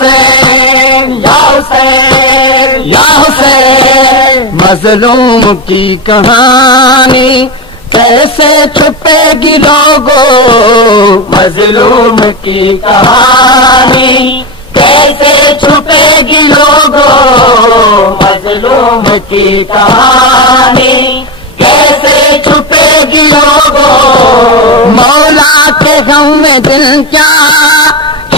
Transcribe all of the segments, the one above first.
حسین یا حسین یا حسین، مظلوم کی کہانی کیسے چھپے گی لوگوں، مظلوم کی کہانی کیسے چھپے گی لوگوں، مظلوم کی کہانی کیسے چھپے گی لوگوں، مولا کے غم میں دل کیا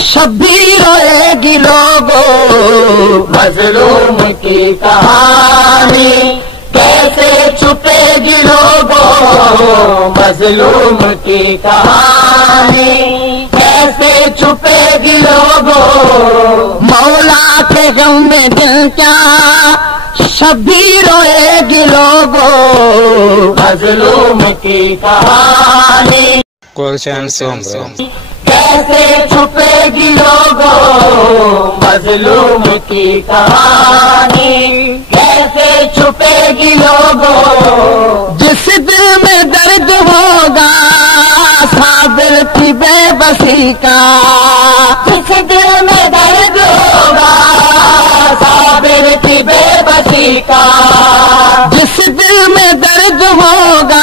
شبیر روئے گی لوگوں، مظلوم کی کہانی کیسے چھپے گی لوگوں، مظلوم کی کہانی کیسے چھپے گی لوگوں، مولا کے غم میں دل کیا شبیر روئے گی لوگوں، مظلوم کی کہانی کیسے چھپے گی لوگوں، مظلوم کی کہانی کیسے چھپے گی لوگوں، جس دل میں درد ہوگا صابر کی بے بسی کا، جس دل میں درد ہوگا صابر کی بے بسی کا، جس دل میں درد ہوگا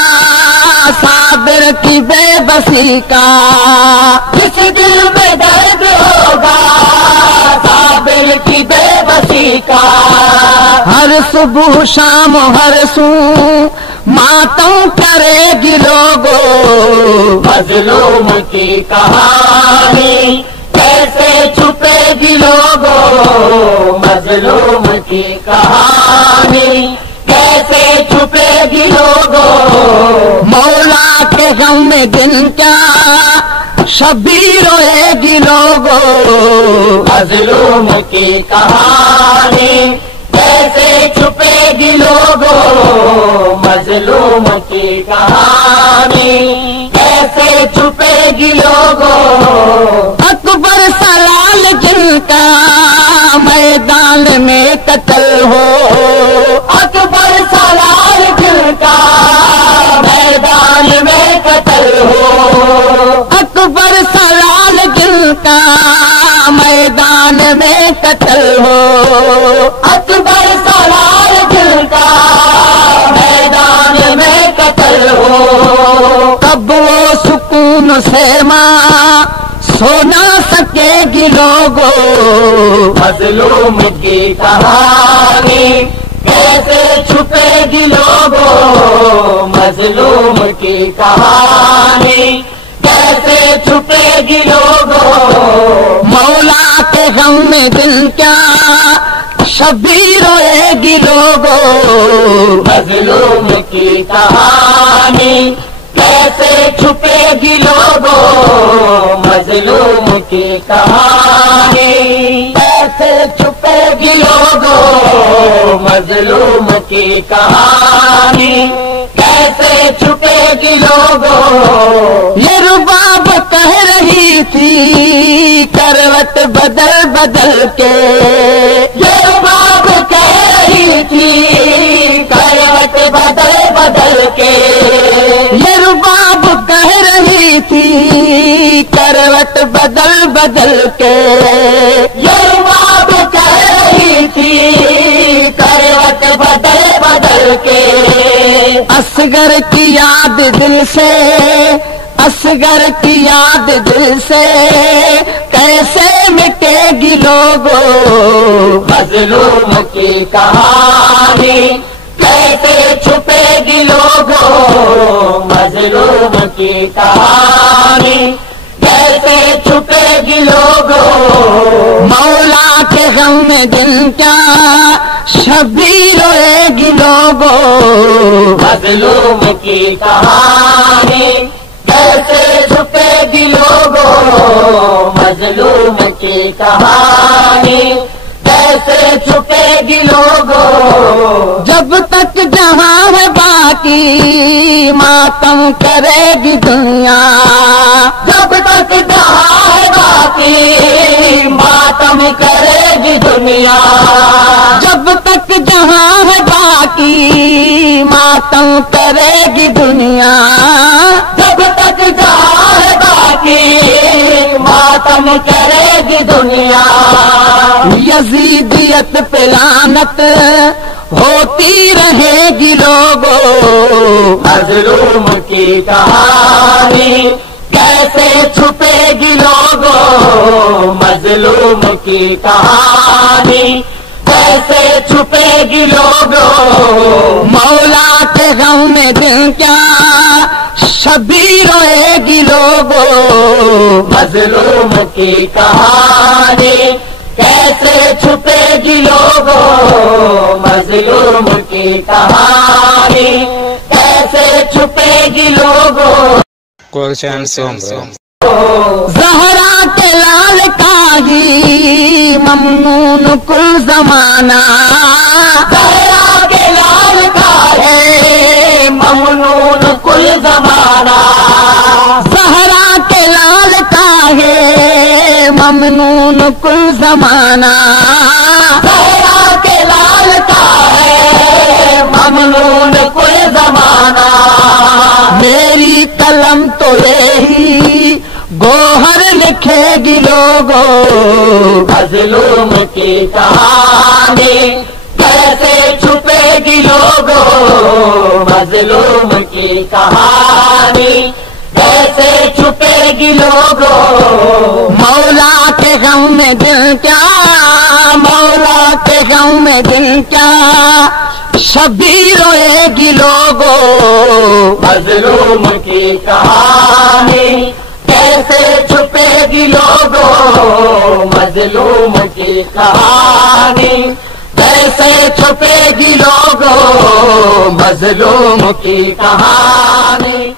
صابر کی بے بسی کا، جس دل میں درد ہوگا صابر کی بے بسی کا، ہر صبح شام ہر سو ماتم کرے گی لوگوں، مظلوم کی کہانی کیسے چھپے گی لوگوں، مظلوم کی کہانی کیسے چھپے گی لوگوں، مولا کے غم میں دل کیا شبیر روئے گی لوگوں، مظلوم کی کہانی کیسے چھپے گی لوگوں، مظلوم کی کہانی کیسے چھپے گی لوگوں، اکبر سلال جن کا میدان میں قتل ہو، اکبر سلال جن کا میدان میں قتل ہو، اکبر سلال جن کا میدان میں قتل ہو، اکبر سلال جن کا میدان میں قتل ہو، کب وہ سکون سے ماں سو نہ سکے گی لوگوں، مظلوم کی کہانی کیسے چھپے گی لوگوں، مظلوم کی کہانی کیسے چھپے گی لوگوں، مولا کے غم میں دل کیا شبیر روئے گی لوگوں، مظلوم کی کہانی کیسے چھپے گی لوگوں، مظلوم کی کہانی کیسے چھپے گی لوگوں، مظلوم کی کہانی کیسے چھپے گی لوگوں، یہ رباب کہہ رہی تھی کروٹ بدل بدل کے، یہ رباب کہہ رہی تھی کروٹ بدل بدل کے، یہ رباب کہہ رہی تھی کروٹ بدل بدل کے، یہ رباب کہہ رہی تھی کروٹ بدل بدل کے، اصغر کی یاد دل سے، اصغر کی یاد دل سے کیسے مٹے گی لوگوں، مظلوم کی کہانی کیسے چھپے گی لوگوں، مظلوم کی کہانی کیسے چھپے گی لوگوں، مولا کے غم میں دل کیا شبیر روئے گی لوگوں، مظلوم کی کہانی کیسے چھپے گی لوگوں، مظلوم کی کہانی کیسے چھپے گی لوگوں، جب تک جہاں ہے باقی ماتم کرے گی دنیا، جب تک جہاں ہے باقی ماتم کرے گی دنیا، جب تک جہاں ہے باقی ماتم کرے گی دنیا، جب تک جہاں ہے باقی ماتم کرے گی دنیا، یزیدیت پہ لعنت ہوتی رہے گی لوگوں، مظلوم کی کہانی کیسے چھپے گی لوگوں، مظلوم کی کہانی کیسے چھپے گی لوگوں، مولا کے غم میں دل کیا شبیر روئے گی لوگوں، مظلوم کی کہانی کیسے چھپے گی لوگوں، مظلوم کی کہانی کیسے چھپے گی لوگوں، زہرا کے لال کا ہی ممنون کل زمانہ، زہرا کے لال کا ہے ممنون کل زمانہ، زہرا کے لال کا ہے ممنون کل زمانہ، زہرا کے لال کا ہے ممنون کل زمانہ، میری قلم تو یہی گوہر لکھے گی لوگوں، مظلوم کی کہانی کیسے چھپے گی لوگوں، مظلوم کی کہانی کیسے چھپے گی لوگوں، مولا کے غم میں دل کیا، مولا کے غم میں دل کیا شبیر روئے گی لوگوں، مظلوم کی کہانی کیسے چھپے گی لوگوں، مظلوم کی کہانی کیسے چھپے گی لوگوں، مظلوم کی کہانی